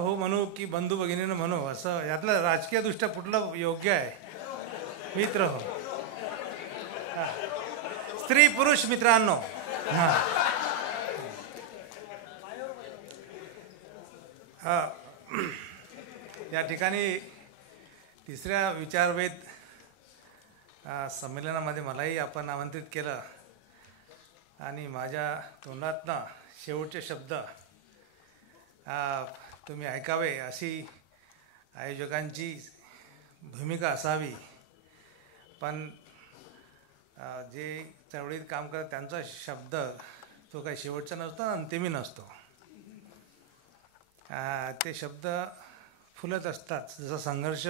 हो म्हणू की बंधू भगिनीनं म्हणू, असं यातलं राजकीयदृष्ट्या कुठलं योग्य आहे? मित्र हो, स्त्री पुरुष मित्रांनो. हां, या ठिकाणी तिसऱ्या विचारवेध संमेलनामध्ये मलाही आपण आमंत्रित केलं आणि माझ्या तोंडातनं शेवटचे शब्द तुम्ही ऐकावे अशी आयोजकांची भूमिका असावी. पण जे चळवळीत काम करत त्यांचा शब्द तो काही शेवटचा नसतो, अंतिमी नसतो. ते शब्द फुलत असतात. जसा संघर्ष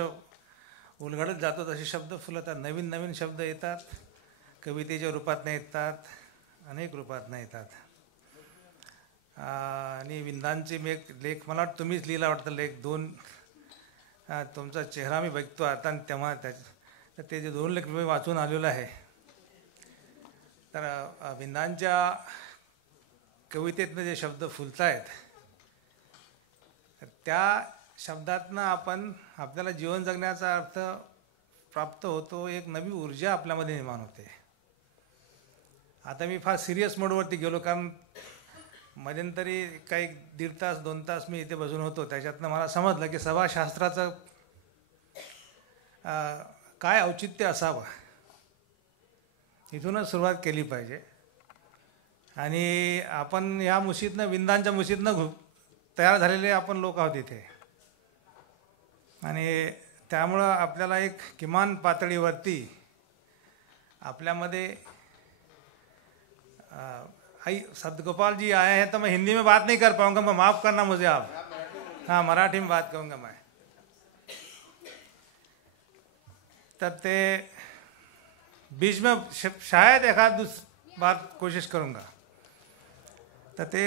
उलगडत जातो तसे शब्द फुलतात. नवीन नवीन शब्द येतात, कवितेच्या रूपात नाही येतात, अनेक रूपात नाही येतात. आणि विंदांचे मी एक लेख, मला वाटतं तुम्हीच लिहिला वाटतं लेख, दोन तुमचा चेहरा मी बघतो आता आणि तेव्हा तर ते जे दोन लेख मी वाचून आलेलं आहे. तर विंदांच्या कवितेतनं जे शब्द फुलत आहेत तर त्या शब्दातनं आपल्याला जीवन जगण्याचा अर्थ प्राप्त होतो, एक नवी ऊर्जा आपल्यामध्ये निर्माण होते. आता मी फार सिरियस मोडवरती गेलो, कारण मध्यंतरी काही 1.5 तास 2 तास मी इथे बसून होतो. त्याच्यातनं मला समजलं की सभाशास्त्राचं काय औचित्य असावं, इथूनच सुरुवात केली पाहिजे. आणि आपण या मुशीतनं, विंदांच्या मुशीतनं तयार झालेले आपण लोक आहोत इथे. आणि त्यामुळं आपल्याला एक किमान पातळीवरती आपल्यामध्ये आई सदगोपाल जी आए हैं तो मैं हिंदी में बात नहीं कर पाऊंगा, मैं माफ़ करना मुझे आप. हाँ, मराठी में बात करूँगा मैं. तब ते बीच में शायद एक आध बार कोशिश करूँगा. तर ते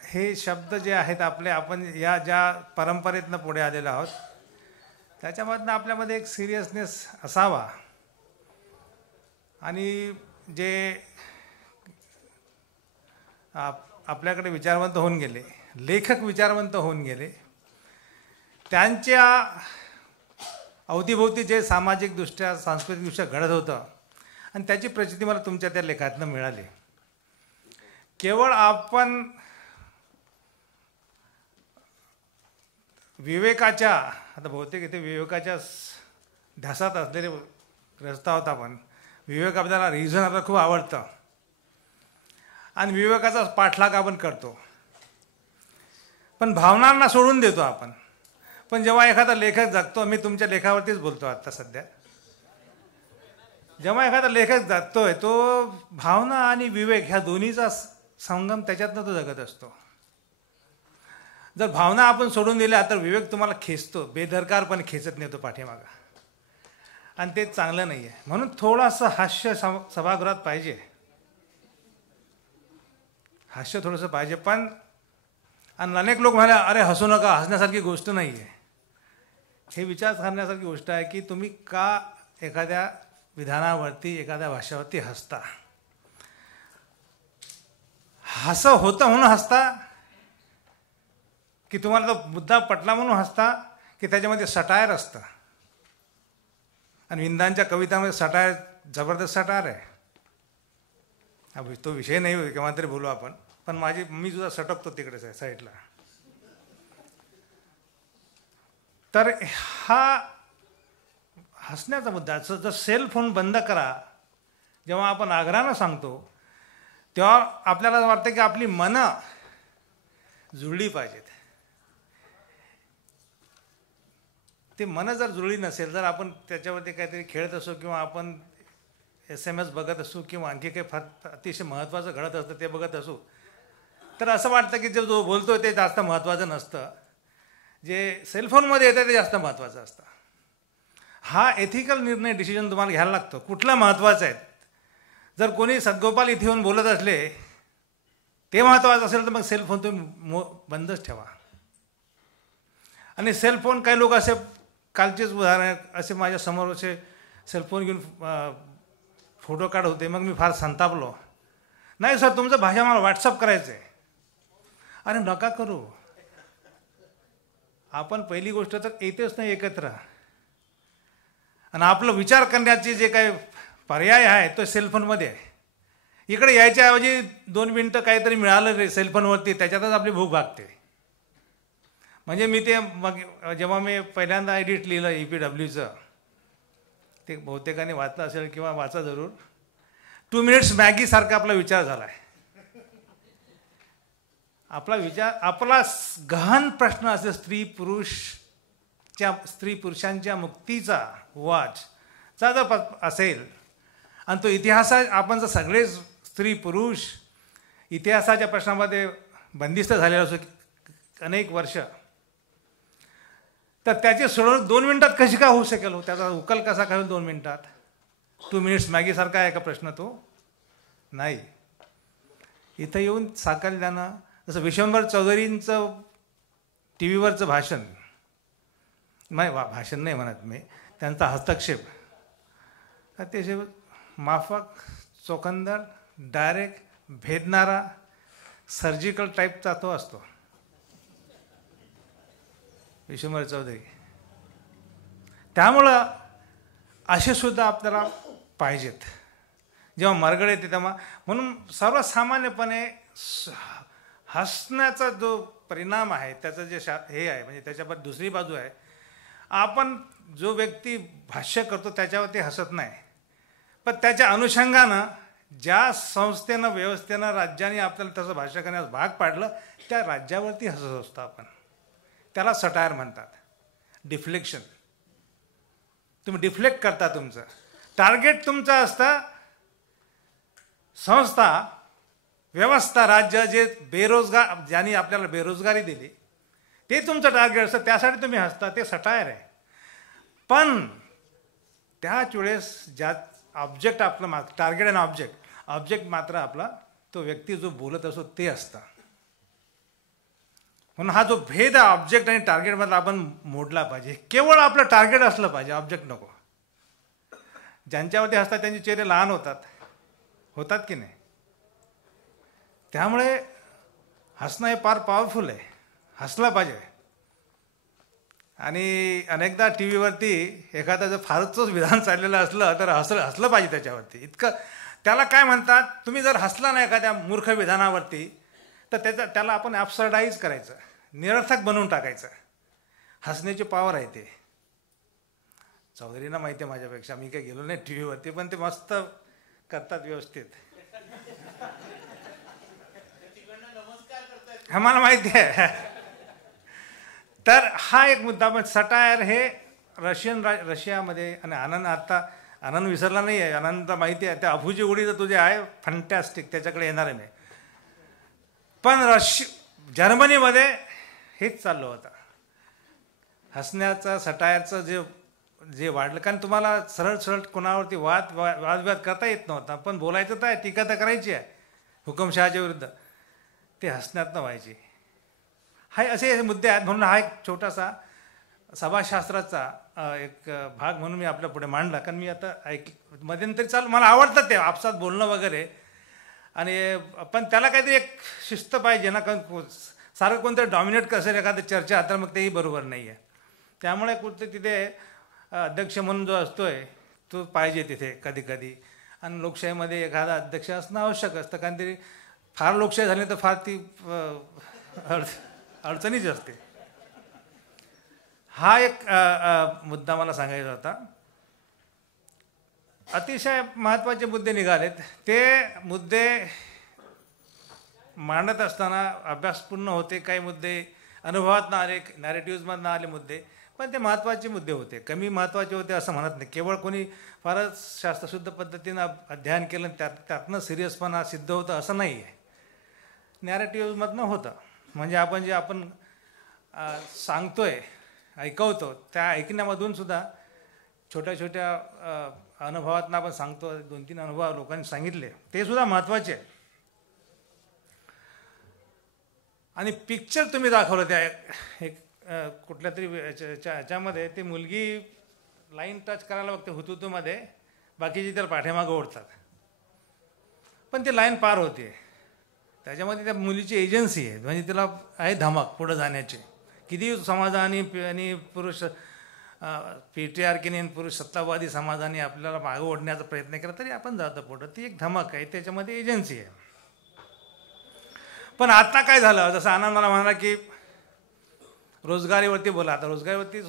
हे शब्द जे आहेत आपले, आपण या ज्या परंपरेतनं पुढे आलेलो आहोत त्याच्यामधनं आपल्यामध्ये एक सिरियसनेस असावा. आणि जे आपल्याकडे विचारवंत होऊन गेले, लेखक विचारवंत होऊन गेले, त्यांच्या अवतीभोवती जे सामाजिकदृष्ट्या सांस्कृतिकदृष्ट्या घडत होतं आणि त्याची प्रचिती मला तुमच्या त्या लेखातनं मिळाली. केवळ आपण विवेकाच्या, आता बहुतेक इथे विवेकाच्या ध्यासात असलेले ग्रस्त आहोत आपण. विवेक आपल्याला, रिझन आपल्याला खूप आवडतं आणि विवेकाचा पाठलाग आपण करतो, पण भावनांना सोडून देतो आपण. पण जेव्हा एखादा लेखक जगतो, मी तुमच्या लेखावरतीच बोलतो आता सध्या, जेव्हा एखादा लेखक जगतोय तो भावना आणि विवेक ह्या दोन्हीचा संगम त्याच्यातनं तो जगत असतो. जर भावना आपण सोडून दिल्या तर विवेक तुम्हाला खेचतो, बेदरकारपणे खेचत नेतो पाठीमागं, आणि ते चांगलं नाही आहे. म्हणून थोडंसं हास्य सभागृहात पाहिजे, हास्य थोडंसं पाहिजे. पण आणि अनेक लोक म्हणाले अरे हसू नका, हसण्यासारखी गोष्ट नाही आहे. हे विचार करण्यासारखी गोष्ट आहे की तुम्ही का एखाद्या विधानावरती, एखाद्या भाषावरती हसता. हसं होतं म्हणून हसता की तुम्हाला तो मुद्दा पटला म्हणून हसता, की त्याच्यामध्ये सटायर असतं. आणि विंदांच्या कवितांमध्ये सटायर, जबरदस्त सटायर आहे. तो विषय नाही, केव्हा तरी बोलू आपण, पण मी सुद्धा सटकतो तिकडेच आहे साईडला. तर हा हसण्याचा मुद्दा. जर सेल फोन बंद करा जेव्हा आपण आग्रहानं सांगतो, तेव्हा आपल्याला वाटतं की आपली मनं जुळली पाहिजेत. ते मनं जर जुळली नसेल, जर आपण त्याच्यावरती काहीतरी खेळत असू किंवा आपण SMS बघत असू किंवा आणखी काही फार अतिशय महत्त्वाचं घडत असतं ते बघत असू, तर असं वाटतं की जो बोलतो ते जास्त महत्त्वाचं नसतं, जे सेलफोनमध्ये येतं ते जास्त महत्त्वाचं असतं. हा एथिकल निर्णय, डिसिजन तुम्हाला घ्यायला लागतो, कुठला महत्त्वाचं आहे. जर कोणी सदगोपाल इथे येऊन बोलत असले ते महत्त्वाचं असेल तर मग सेलफोन तुम्ही बंदच ठेवा. आणि सेलफोन, काही लोक असे, कालचेच उदाहरण असे माझ्यासमोर असे सेलफोन घेऊन फोटो काढत होते. मग मी फार संतापलो. नाही सर, तुमचं भाषा मला व्हॉट्सअप करायचं आहे. अरे नका करू, आपण पहिली गोष्ट तर येतेच नाही एकत्र, आणि आपलं विचार करण्याचे जे काही पर्याय आहे तो सेलफोनमध्ये आहे. इकडे यायच्याऐवजी 2 मिनटं काहीतरी मिळालं रे सेलफोनवरती, त्याच्यातच आपली भूक भागते. म्हणजे मी ते मग जेव्हा मी पहिल्यांदा एडिट लिहिलं EPWचं, ते बहुतेकाने वाचलं असेल किंवा वाचा जरूर. 2 मिनिट्स मॅगीसारखा आपला विचार झाला आहे. आपला गहन प्रश्न असेल स्त्री पुरुषांच्या मुक्तीचा वाचचा जर असेल, आणि तो इतिहास आपण जर सगळे स्त्री पुरुष इतिहासाच्या प्रश्नामध्ये बंदिस्त झालेला असो अनेक वर्ष, तर त्याची सोडवणूक 2 मिनिटात कशी का होऊ शकेल हो? त्याचा उकल कसा काय 2 मिनिटात? 2 मिनिट्स मॅगीसारखा आहे का प्रश्न तो? नाही. इथं येऊन साकारल्यानं जसं विश्वंभर चौधरींचं टी व्हीवरचं भाषण नाही म्हणत मी, त्यांचा हस्तक्षेप अतिशय माफक, चोखंदर, डायरेक्ट, भेदणारा, सर्जिकल टाईपचा तो असतो विश्वंभर चौधरी. त्यामुळं असे सुद्धा आपल्याला पाहिजेत जेव्हा मरगळ येते तेव्हा. म्हणून सर्वसामान्यपणे हसण्याचा जो परिणाम आहे, त्याचं जे हे आहे, म्हणजे त्याच्यावर दुसरी बाजू आहे. आपण जो व्यक्ती भाष्य करतो त्याच्यावरती हसत नाही, पण त्याच्या अनुषंगानं ज्या संस्थेनं, व्यवस्थेनं, राज्याने आपल्याला तसं भाष्य करण्यास भाग पाडलं, त्या राज्यावरती हसत असतो आपण. त्याला सटायर म्हणतात, डिफ्लेक्शन. तुम्ही डिफ्लेक्ट करता, तुमचं टार्गेट तुमचं असतं संस्था, व्यवस्था, राज्य, जे बेरोजगार, ज्यांनी आपल्याला बेरोजगारी दिली, ते तुमचं टार्गेट असतं, त्यासाठी तुम्ही हसता. ते सटायर आहे. पण त्याच वेळेस ज्या ऑब्जेक्ट आपलं टार्गेट आणि ऑब्जेक्ट मात्र आपला तो व्यक्ती जो बोलत असतो ते असतं. म्हणून हा जो भेद आहे ऑब्जेक्ट आणि टार्गेटमधला आपण मोडला पाहिजे. केवळ आपलं टार्गेट असलं पाहिजे, ऑब्जेक्ट नको. ज्यांच्यावरती हसतात त्यांचे चेहरे लहान होतात की नाही? त्यामुळे हसणं हे फार पॉवरफुल आहे, हसलं पाहिजे. आणि अनेकदा टी व्हीवरती एखादं जर फारच विधान चाललेलं असलं तर हसलं पाहिजे त्याच्यावरती. इतकं त्याला काय म्हणतात, तुम्ही जर हसला ना एखाद्या मूर्ख विधानावरती, तर त्याला आपण ॲब्सर्डाईज करायचं, निरर्थक बनवून टाकायचं. हसण्याची पॉवर आहे ते. चौधरींना माहिती आहे माझ्यापेक्षा, मी काही गेलो नाही टी व्हीवरती, पण ते मस्त करतात व्यवस्थित. हा मला माहिती आहे. तर हा एक मुद्दा. पण सटायर हे रशियामध्ये, आणि आनंद विसरला नाही आहे. आनंद माहिती आहे, त्या अफूची उडी जर तुझे आहे फंटॅस्टिक, त्याच्याकडे येणार आहे मी. पण जर्मनीमध्ये हेच चाललं होतं, हसण्याचं, सटायरचं जे वाढलं. कारण तुम्हाला सरळ कोणावरती वादविवाद करता येत नव्हता, पण बोलायचं तर आहे, टीका तर करायची आहे हुकुमशहाच्या विरुद्ध, ते हसण्यातनं व्हायची. हा असे मुद्दे आहेत. म्हणून हा एक छोटासा सभाशास्त्राचा एक भाग म्हणून मी आपल्या पुढे मांडला. कारण मी आता मध्यंतरी मला आवडतं ते आपसात बोलणं वगैरे, आणि पण त्याला काहीतरी एक शिस्त पाहिजे ना. कारण सारखं कोणतरी डॉमिनेट कसेल एखादं चर्चा, तर मग तेही बरोबर नाही आहे. त्यामुळे कुठे तिथे अध्यक्ष म्हणून जो असतोय तो पाहिजे तिथे कधी कधी. आणि लोकशाहीमध्ये एखादा अध्यक्ष असणं आवश्यक असतं, कारण तरी फार लोकशाही झाली तर फार ती अडचणीच असते. हा एक मुद्दा मला सांगायचा होता. अतिशय महत्त्वाचे मुद्दे निघालेत. ते मुद्दे मांडत असताना अभ्यास पूर्ण होते. काही मुद्दे अनुभवातनं आले, नॅरेटिव्हमधनं आले मुद्दे, पण ते महत्त्वाचे मुद्दे होते. कमी महत्त्वाचे होते असं म्हणत नाही. केवळ कोणी फारच शास्त्रशुद्ध पद्धतीनं अध्ययन केलं त्यातनं सिरियसपणा सिद्ध होतं असं नाही आहे. नॅरेटिव्हमधनं होतं. म्हणजे आपण सांगतोय, ऐकवतो, त्या ऐकण्यामधून सुद्धा छोट्या अनुभवातनं आपण सांगतो. 2-3 अनुभव लोकांनी सांगितले, ते सुद्धा महत्त्वाचे आहे. आणि पिक्चर तुम्ही दाखवलं त्या एक कुठल्या तरी याच्यामध्ये, ती मुलगी लाईन टच करायला बघते हुतुतूमध्ये, बाकीची तर पाठीमागं ओढतात, पण ती लाईन पार होते. त्याच्यामध्ये त्या मुलीची एजन्सी आहे, म्हणजे तिला आहे धमक पुढं जाण्याची किती समाजाने आणि पुरुष पेट्रिआर्कीने आणि पुरुष सत्तावादी समाजाने आपल्याला मागं ओढण्याचा प्रयत्न केला तरी आपण जातो पुढं. ती एक धमक आहे, त्याच्यामध्ये एजन्सी आहे. पण आता काय झालं, जसं आनंद मला म्हणाला की रोजगारीवरती बोला. आता रोजगारीवरती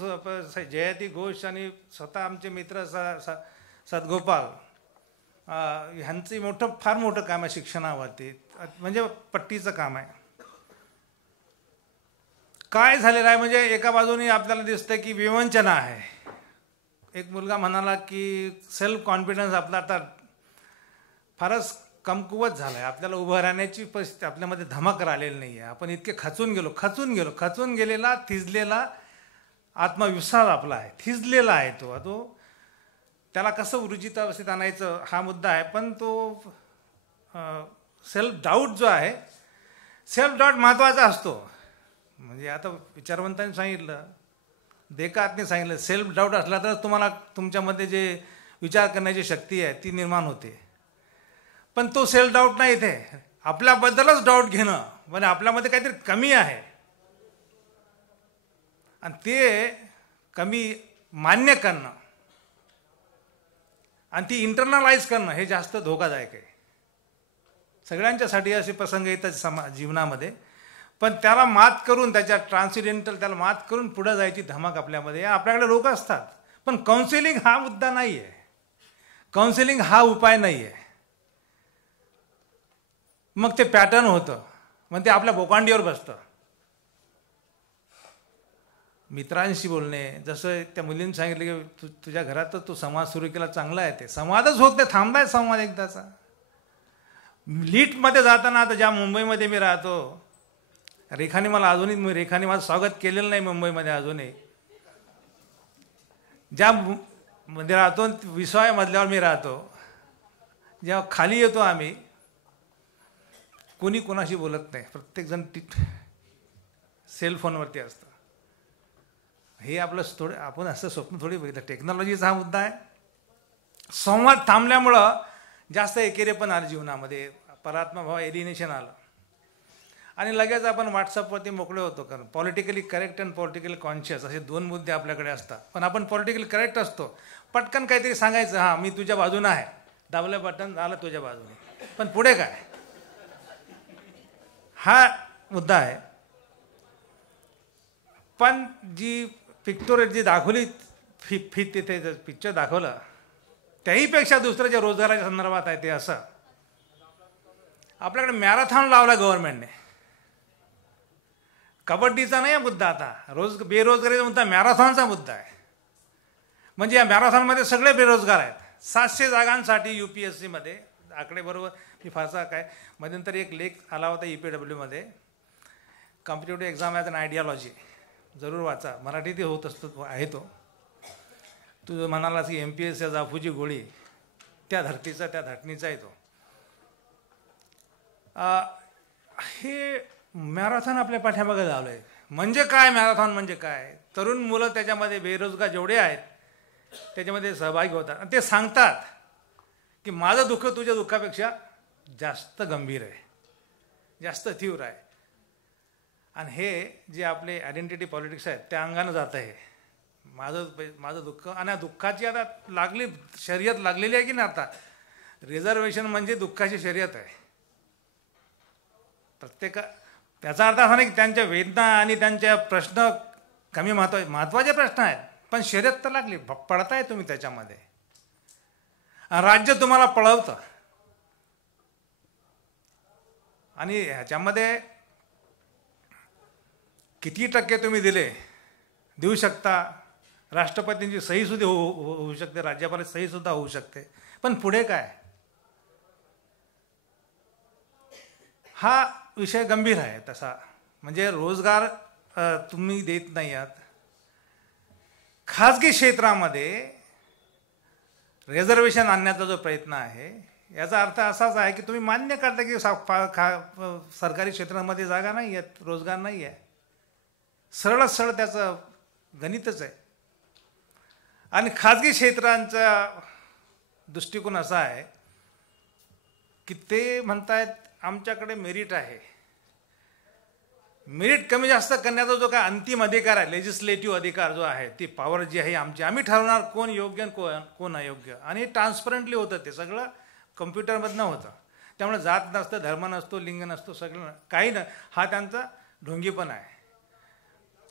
जयती घोष आणि स्वतः आमचे मित्र सदगोपाल ह्यांचं फार मोठं काम आहे शिक्षणावरती, म्हणजे पट्टीचं काम आहे. काय झालेलं आहे म्हणजे एका बाजूने आपल्याला दिसतं की विवंचना आहे. एक मुलगा म्हणाला की सेल्फ कॉन्फिडन्स आपला आता फारच कमकुवत झाला आहे, आपल्याला उभं राहण्याची परिस्थिती आपल्यामध्ये धमक राहिलेली नाही आहे. आपण इतके खचून गेलेला थिजलेला आत्मविश्वास आपला आहे, थिजलेला आहे तो त्याला कसं ऊर्जित अवस्थेत आणायचं हा मुद्दा आहे. पण तो सेल्फ डाऊट जो आहे, सेल्फ डाऊट महत्त्वाचा असतो. म्हणजे आता विचारवंतांनी सांगितलं, देकातने सांगितलं, सेल्फ डाऊट असला तर तुम्हाला तुमच्यामध्ये जे विचार करण्याची शक्ती आहे ती निर्माण होते. पण तो सेल्फ डाऊट नाही, इथे आपल्याबद्दलच डाऊट घेणं, म्हणजे आपल्यामध्ये काहीतरी कमी आहे आणि ते कमी मान्य करणं आणि ती इंटरनलाइज करणं हे जास्त धोकादायक आहे. सगळ्यांच्यासाठी असे प्रसंग येतात जीवनामध्ये, पण त्याला मात करून त्याच्या त्याला मात करून पुढे जायची धमक आपल्यामध्ये. आपल्याकडे लोक असतात, पण काउन्सिलिंग हा मुद्दा नाही आहे, काउन्सिलिंग हा उपाय नाही आहे. मग ते पॅटर्न होतं, मग ते आपल्या बोकांडीवर बसतं. मित्रांशी बोलणे, जसं त्या मुलींनी सांगितलं की तुझ्या घरात तू संवाद सुरू केला, चांगला आहे. ते संवादच होत नाही, थांबलाय संवाद एकदाचा. लिफ्टमध्ये जाताना, आता ज्या मुंबईमध्ये मी राहतो, रेखाने माझं स्वागत केलेलं नाही मुंबईमध्ये अजूनही. ज्या मध्ये राहतो 20व्या मजल्यावर मी राहतो, जेव्हा खाली येतो आम्ही, कोणी कोणाशी बोलत नाही, प्रत्येकजण सेलफोनवरती असतं. हे आपलं आपण असं स्वप्न थोडी बघितलं. टेक्नॉलॉजीचा हा मुद्दा आहे. संवाद थांबल्यामुळं जास्त एकेरेपण आलं जीवनामध्ये, परात्मभाव एलिनेशन आलं आणि लगेच आपण व्हॉट्सअपवरती मोकळे होतो. कारण पॉलिटिकली करेक्ट आणि पॉलिटिकली कॉन्शियस असे दोन मुद्दे आपल्याकडे असतात. पण आपण पॉलिटिकली करेक्ट असतो, पटकन काहीतरी सांगायचं, हां मी तुझ्या बाजूनं आहे, दाबलं बटन झालं तुझ्या बाजूने, पण पुढे काय, हा मुद्दा आहे. पण जी पिक्चर जी दाखवली तिथे पिक्चर दाखवलं, त्याहीपेक्षा दुसरं जे रोजगाराच्या संदर्भात आहे ते असं, आपल्याकडे मॅरेथॉन लावला गव्हर्नमेंटने. कबड्डीचा नाही मुद्दा, आता बेरोजगारीचा मुद्दा मॅरेथॉनचा मुद्दा आहे. म्हणजे या मॅरेथॉनमध्ये सगळे बेरोजगार आहेत. 700 जागांसाठी UPSC मध्ये, आकडे बरोबर मी फारसा काय, मध्यंतरी एक लेख आला होता EPW मध्ये, competitive exam as an ideology, जरूर वाचा, मराठीत होत असतो आहे तो. तू म्हणालास की MPSC जाफूची गोळी, त्या धर्तीचा त्या धाटणीचा आहे तो. हे मॅरेथॉन आपल्या पाठीमागे लावलं आहे. म्हणजे काय मॅरेथॉन म्हणजे काय, तरुण मुलं त्याच्यामध्ये बेरोजगार जेवढे आहेत त्याच्यामध्ये सहभागी होतात आणि ते सांगतात की माझं दुःख तुझ्या दुःखापेक्षा जास्त गंभीर आहे, जास्त तीव्र आहे. आणि हे जे आपले आयडेंटिटी पॉलिटिक्स आहेत त्या अंगानं जात आहे. माझं दुःख आणि दुःखाची आता शर्यत लागलेली आहे की नाही. आता रिझर्वेशन म्हणजे दुःखाची शर्यत आहे. त्याचा अर्थ असा नाही की त्यांच्या वेदना आणि त्यांच्या प्रश्न कमी महत्त्वाचे प्रश्न आहेत, पण शर्यत तर लागली, पडताय तुम्ही त्याच्यामध्ये. राज्य तुम्हाला पळवतं आणि ह्याच्यामध्ये किती टक्के तुम्ही देऊ शकता. राष्ट्रपतींची सहीसुद्धा होऊ शकते, राज्यपालाची सहीसुद्धा होऊ शकते, पण पुढे काय, हा विषय गंभीर आहे तसा. म्हणजे रोजगार तुम्ही देत नाही आहात. खाजगी क्षेत्रामध्ये रिझर्वेशन आणण्याचा जो प्रयत्न आहे, याचा अर्थ असाच आहे की तुम्ही मान्य करता की सरकारी क्षेत्रामध्ये जागा नाही आहेत, रोजगार नाही आहे. सरळ त्याचं गणितच आहे. आणि खाजगी क्षेत्रांचा दृष्टिकोन असा आहे की ते म्हणतायत आमच्याकडे मेरिट आहे, मेरिट कमी जास्त करण्याचा जो काय अंतिम अधिकार आहे, लेजिस्लेटिव्ह अधिकार जो आहे, ती पॉवर जी आहे आमची, आम्ही ठरवणार कोण योग्य आणि कोण अयोग्य. आणि ट्रान्सपरंटली होतं, ते सगळं कम्प्युटरमधनं होतं. त्यामुळे जात नसतं, धर्म नसतो, लिंग नसतो, सगळं काही न, हा त्यांचा ढोंगीपणा आहे.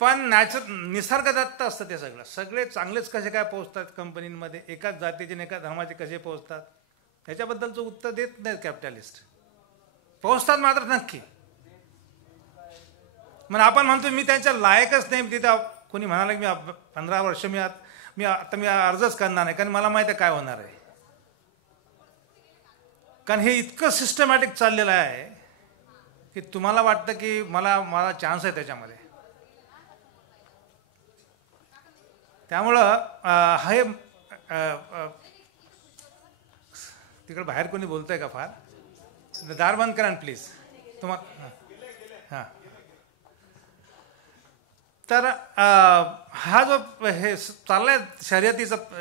पण निसर्गदत्त असतं ते सगळं. सगळे चांगलेच कसे काय पोहोचतात कंपनीमध्ये, एकाच जातीचे आणि एकाच धर्माचे कसे पोहोचतात, त्याच्याबद्दलचं उत्तर देत नाहीत कॅपिटलिस्ट. पोहोचतात मात्र नक्की. मग आपण म्हणतो मी त्यांच्या लायकच नाही. तिथं कोणी म्हणाला की मी 15 वर्ष मी अर्जच करणार नाही, कारण मला माहिती आहे काय होणार आहे. कारण हे इतकं सिस्टमॅटिक चाललेलं आहे की तुम्हाला वाटतं की मला चान्स आहे त्याच्यामध्ये. त्यामुळं हे तिकडे बाहेर कोणी बोलतंय का फार? दार बंद करा प्लीज. तुम्हाला हां. तर हा जो हे चाललाय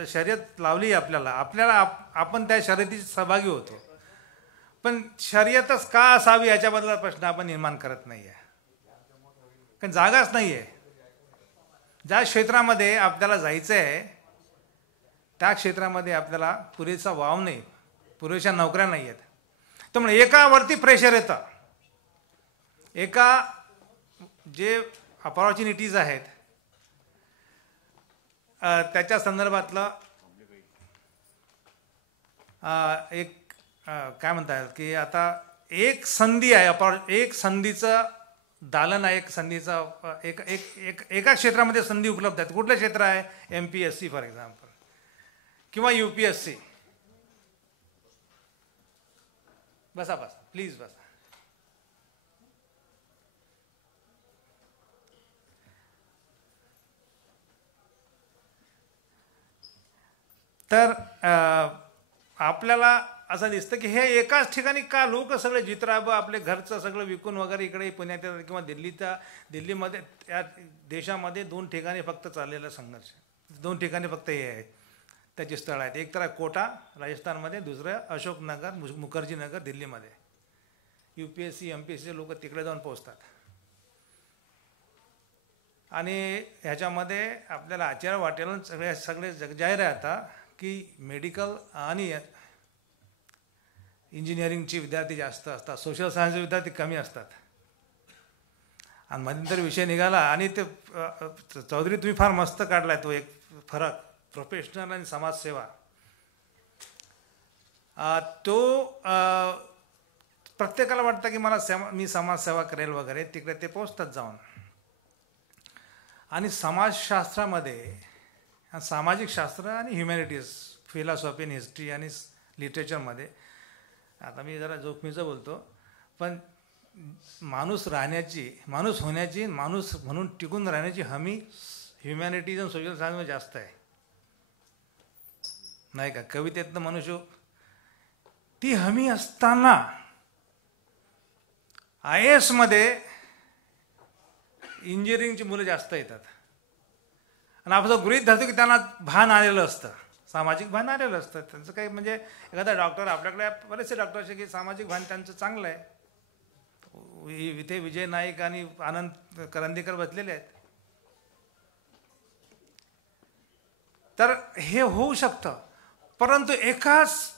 शर्यत लावली आपल्याला आपण त्या शर्यतीत सहभागी होतो. पण शर्यतच का असावी याच्याबद्दल प्रश्न आपण निर्माण करत नाही आहे, कारण जागाच नाही आहे. ज्या क्षेत्रामध्ये आपल्याला जायचं आहे त्या क्षेत्रामध्ये आपल्याला पुरेसा वाव नाही, पुरेशा नोकऱ्या नाही आहेत. त्यामुळे एकावरती प्रेशर येतं. एका जे अपॉर्च्युनिटीज आहेत त्याच्या संदर्भातलं एक काय म्हणतात की आता एक संधी आहे, एक संधीचं दालन आहे, एक संधीचा एका क्षेत्रामध्ये संधी उपलब्ध आहेत. कुठलं क्षेत्र आहे? MPSC फॉर एक्झाम्पल किंवा UPSC. बसा प्लीज बसा. तर आपल्याला असं दिसतं की हे एकाच ठिकाणी का लोक सगळे जित्राब आपले घरचं सगळं विकून वगैरे इकडे पुण्यात येतात किंवा दिल्लीमध्ये त्या देशामध्ये 2 ठिकाणी फक्त चाललेला संघर्ष, 2 ठिकाणी फक्त हे आहेत त्याची स्थळं आहेत. एक तर आहे कोटा राजस्थानमध्ये, दुसरं अशोकनगर मुखर्जी नगर दिल्लीमध्ये. UPSC MPSC लोक तिकडे जाऊन पोहोचतात. आणि ह्याच्यामध्ये आपल्याला आश्चर्य वाटेल, सगळे जगजाहीर आहे आता की मेडिकल आणि इंजिनिअरिंगचे विद्यार्थी जास्त असतात, सोशल सायन्सचे विद्यार्थी कमी असतात. आणि मध्यंतरी विषय निघाला आणि ते चौधरी तुम्ही फार मस्त काढलाय तो एक फरक, प्रोफेशनल आणि समाजसेवा. तो प्रत्येकाला वाटतं की मी समाजसेवा करेल वगैरे, तिकडे ते पोहोचतात जाऊन. आणि समाजशास्त्रामध्ये, सामाजिक शास्त्र आणि ह्युमॅनिटीज, फिलॉसॉफी आणि हिस्ट्री आणि लिटरेचरमध्ये, आता मी जरा जोखमीचं बोलतो, पण माणूस होण्याची, माणूस म्हणून टिकून राहण्याची हमी ह्युमॅनिटीज आणि सोशल सायन्समध्ये जास्त आहे, नाही का? कवितेतनं मनुष्य ती हमी असताना IAS मध्ये इंजिनिअरिंगची मुलं जास्त येतात. आणि आपण गृहीत धरतो की त्यांना भान आलेलं असतं, सामाजिक भान आलेलं असतं त्यांचं. काही म्हणजे एखादा डॉक्टर, आपल्याकडे बरेचसे डॉक्टर असे की सामाजिक भान त्यांचं चांगलं आहे. इथे विजय नाईक आणि आनंद करंदीकर बसलेले आहेत. तर हे होऊ शकतं, परंतु एकाच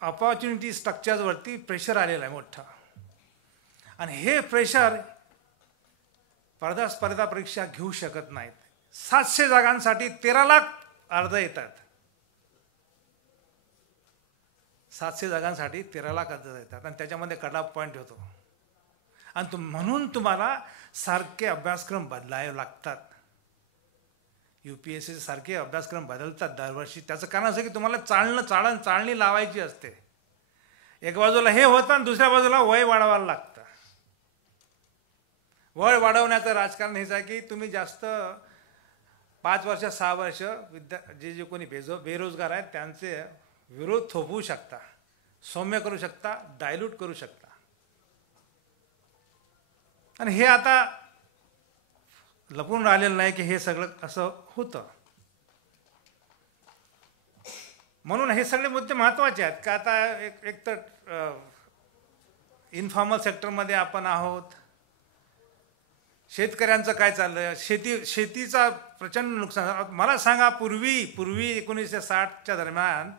अपॉर्च्युनिटी स्ट्रक्चरवरती प्रेशर आलेलं आहे मोठं. आणि हे प्रेशर स्पर्धा परीक्षा घेऊ शकत नाहीत. 700 जागांसाठी 13 लाख अर्ज येतात. 700 जागांसाठी 13 लाख अर्ज येतात आणि त्याच्यामध्ये कट ऑफ पॉईंट होतो. आणि म्हणून तुम्हाला सारखे अभ्यासक्रम बदलावे लागतात. UPSC सारखे अभ्यासक्रम बदलतात दरवर्षी. त्याचं कारण असं की तुम्हाला चाळणी लावायची असते. एक बाजूला हे होतं आणि दुसऱ्या बाजूला वय वाढवायला लागतं. वय वाढवण्याचं राजकारण हेच आहे की तुम्ही जास्त 5 वर्ष 6 वर्ष जे कोणी बेरोजगार आहेत त्यांचे विरोध थोपवू शकता, सौम्य करू शकता, डायल्यूट करू शकता. आणि हे आता लपून राहिलेलं नाही की हे सगळं असं होतं. म्हणून हे सगळे मुद्दे महत्त्वाचे आहेत. का आता एक तर इन्फॉर्मल सेक्टरमध्ये आपण आहोत, शेतकऱ्यांचं काय चाललं, शेतीचा प्रचंड नुकसान. मला सांगा, पूर्वी 1960च्या दरम्यान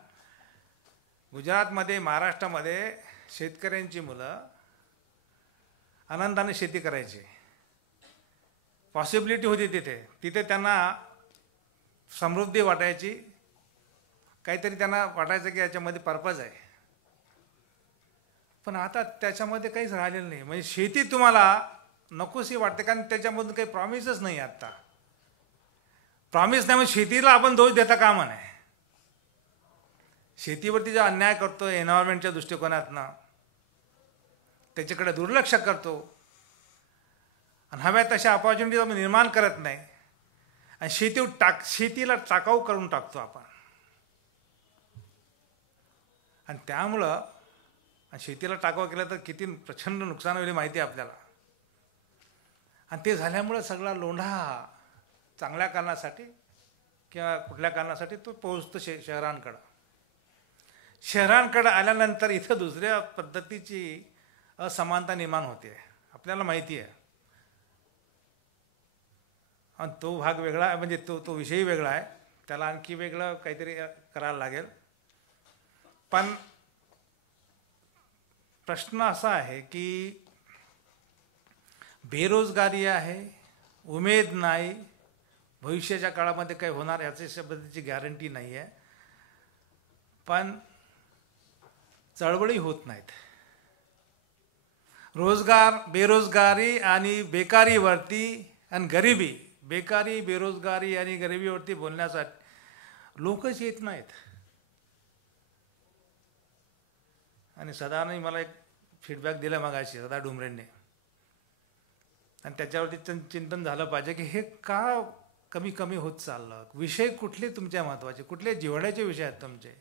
गुजरातमध्ये, महाराष्ट्रामध्ये शेतकऱ्यांची मुलं आनंदाने शेती करायची. पॉसिबिलिटी होती तिथे त्यांना समृद्धी वाटायची, काहीतरी त्यांना वाटायचं की याच्यामध्ये पर्पज आहे. पण आता त्याच्यामध्ये काहीच राहिलेलं नाही. म्हणजे शेती तुम्हाला नकोशी वाटते, कारण त्याच्यामधून काही प्रॉमिसच नाही. आता प्रॉमिस नाही, म्हणजे शेतीला आपण दोष देता कामा नये. शेतीवरती जो अन्याय करतो एन्व्हायरमेंटच्या दृष्टिकोनातनं, त्याच्याकडे दुर्लक्ष करतो आणि हव्या तशा अपॉर्च्युनिटीज आपण निर्माण करत नाही आणि शेतीला टाकाऊ करून टाकतो आपण. आणि त्यामुळं शेतीला टाकाऊ केलं तर किती प्रचंड नुकसान होईल माहिती आहे आपल्याला. आणि ते झाल्यामुळं सगळा लोंढा चांगल्या कारणासाठी किंवा कुठल्या कारणासाठी तो पोहोचतो शहरांकडं. शहरांकडं आल्यानंतर इथं दुसऱ्या पद्धतीची असमानता निर्माण होते, आपल्याला माहिती आहे. आणि तो भाग वेगळा आहे, म्हणजे तो विषयही वेगळा आहे, त्याला आणखी वेगळं काहीतरी करायला लागेल. पण प्रश्न असा आहे की बेरोजगारी आहे, उमेद नाही, भविष्याच्या काळामध्ये काही होणार याच्या पद्धतीची गॅरंटी नाही आहे. पण चळवळी होत नाहीत. बेरोजगारी आणि बेकारीवरती आणि गरिबी, बेकारी, बेरोजगारी आणि गरिबीवरती बोलण्यासाठी लोकच येत नाहीत. आणि सदाने मला एक फीडबॅक दिला मगाशी, सदा डुमरेंनी, आणि त्याच्यावरती चिंतन झालं पाहिजे की हे का कमी होत चाललं. विषय कुठले तुमच्या महत्त्वाचे, कुठले जिव्हाळ्याचे विषय आहेत तुमचे,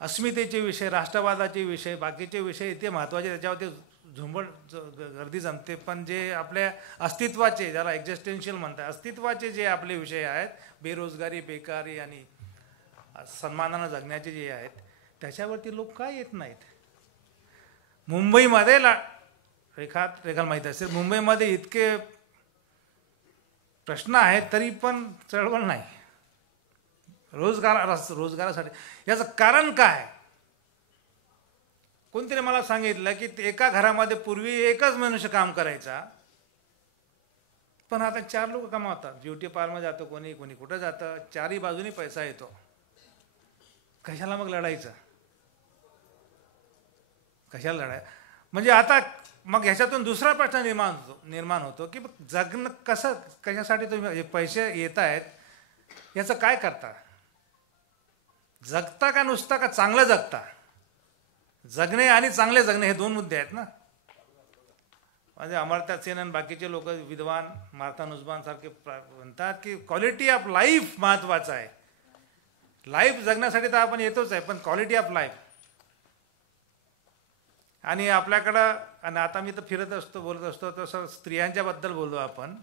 अस्मितेचे विषय, राष्ट्रवादाचे विषय, बाकीचे विषय इथे महत्त्वाचे, त्याच्यावरती गर्दी जमते. पण जे आपल्या अस्तित्वाचे, ज्याला एक्झिस्टेन्शियल म्हणतात, अस्तित्वाचे जे आपले विषय आहेत, बेरोजगारी, बेकारी आणि सन्मानानं जगण्याचे जे आहेत, त्याच्यावरती लोक का येत नाहीत. मुंबईमध्ये रेखाला माहीत असेल, मुंबईमध्ये इतके प्रश्न आहेत तरी पण चळवळ नाही रोजगारासाठी. याचं कारण काय. कोणतरी मला सांगितलं की एका घरामध्ये पूर्वी एकच मनुष्य काम करायचा, पण आता 4 लोक कमावतात. ब्युटी पार्लरमध्ये जातो कोणी कुठं जातं, 4ही बाजूनी पैसा येतो. कशाला मग लढायचं, कशाला लढाय. म्हणजे आता मग ह्याच्यातून दुसरा प्रश्न निर्माण होतो की जगणं कशासाठी तुम्ही पैसे येत आहेत याचं काय करता. जगता का नुसता, का चांगलं जगता. जगणे आणि चांगले जगणे हे 2 मुद्दे आहेत ना. म्हणजे अमर्त्य सेन आणि बाकीचे लोक, विद्वान मार्था नुसबान सारखे म्हणतात की क्वालिटी ऑफ लाईफ महत्वाचं आहे. लाईफ जगण्यासाठी तर आपण येतोच आहे, पण क्वालिटी ऑफ लाईफ. आणि आपल्याकडं, आणि आता मी तर फिरत असतो, बोलत असतो, तसं स्त्रियांच्या बद्दल बोललो आपण.